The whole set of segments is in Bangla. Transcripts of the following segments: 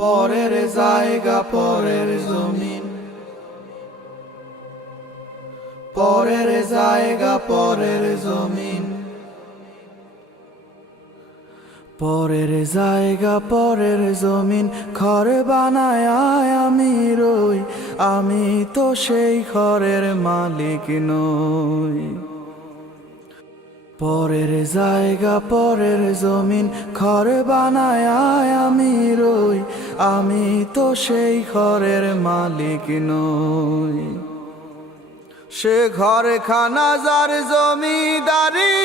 পরের জায়গা পরের জমিন, পরের জায়গা পরের জমিন, পরের জায়গা পরের জমিন। ঘর বানায় আমি রই, আমি তো সেই ঘরের মালিক নই। পরের জায়গা পরের জমিন, ঘর বানায় আমি রই, আমি তো সেই ঘরের মালিক নই। সে ঘরে খানা যার জমিদারি,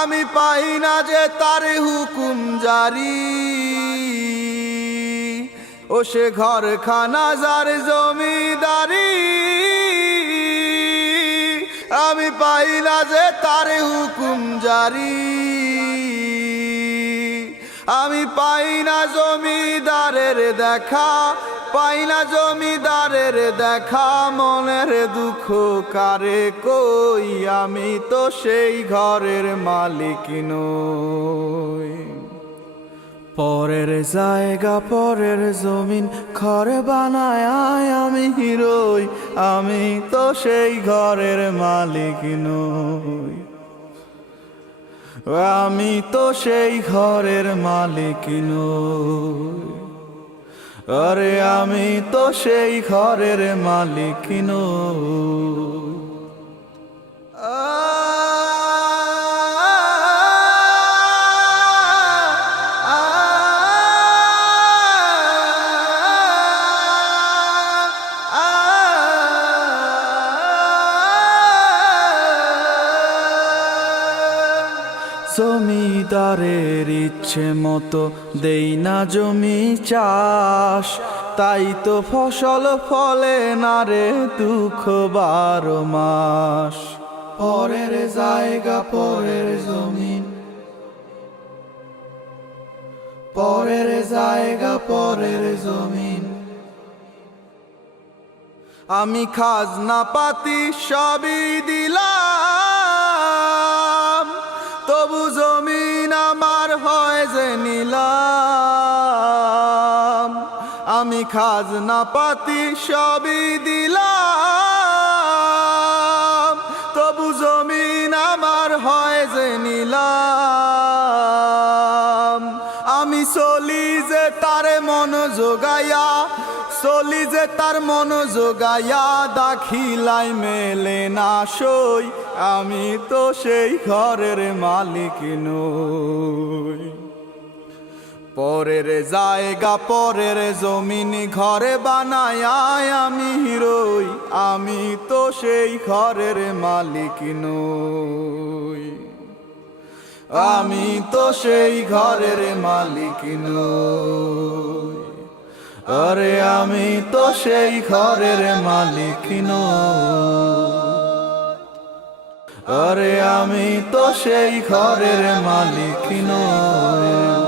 আমি পাই না যে তার হুকুম জারি। ও সে ঘর খানা যার জমিদারি, আমি পাই না যে তার হুকুম জারি। আমি পাই না জমিদারের দেখা, পাই না জমিদারের দেখা। মনের দুঃখ কারে কই, আমি তো সেই ঘরের মালিক নই। পরের জায়গা পরের জমিন, ঘর বানায় আমি রই, আমি তো সেই ঘরের মালিক নই। আমি তো সেই ঘরের মালিক নই। আরে আমি তো সেই ঘরের মালিক নই। জমিদারের ইচ্ছে মতো দেই না জমি চাষ, তাই তো ফসল ফলে না রে দুঃখ 12 মাস। পরের জায়গা পরের জমিন, পরের জায়গা পরের জমিন। আমি খাজনা পাতি সবই দিলাম, তবু জমিন আমার হয় যে নিলাম। আমি খাজনা পাতি সবই দিলাম, তবু জমিন আমার হয় যে নিলাম। আমি চলি যে তার মন জোগাইয়া, চলি যে তার মন জোগাইয়া, দাখিলাই মেলে না সই, আমি তো সেই ঘরের মালিক নই। পরের জায়গা পরের জমিন, ঘরে বানায় আমি রই, আমি তো সেই ঘরের মালিক নই। আমি তো সেই ঘরের মালিক নই। আরে আমি তো সেই ঘরের মালিক নই। আরে আমি তো সেই ঘরের মালিক নই।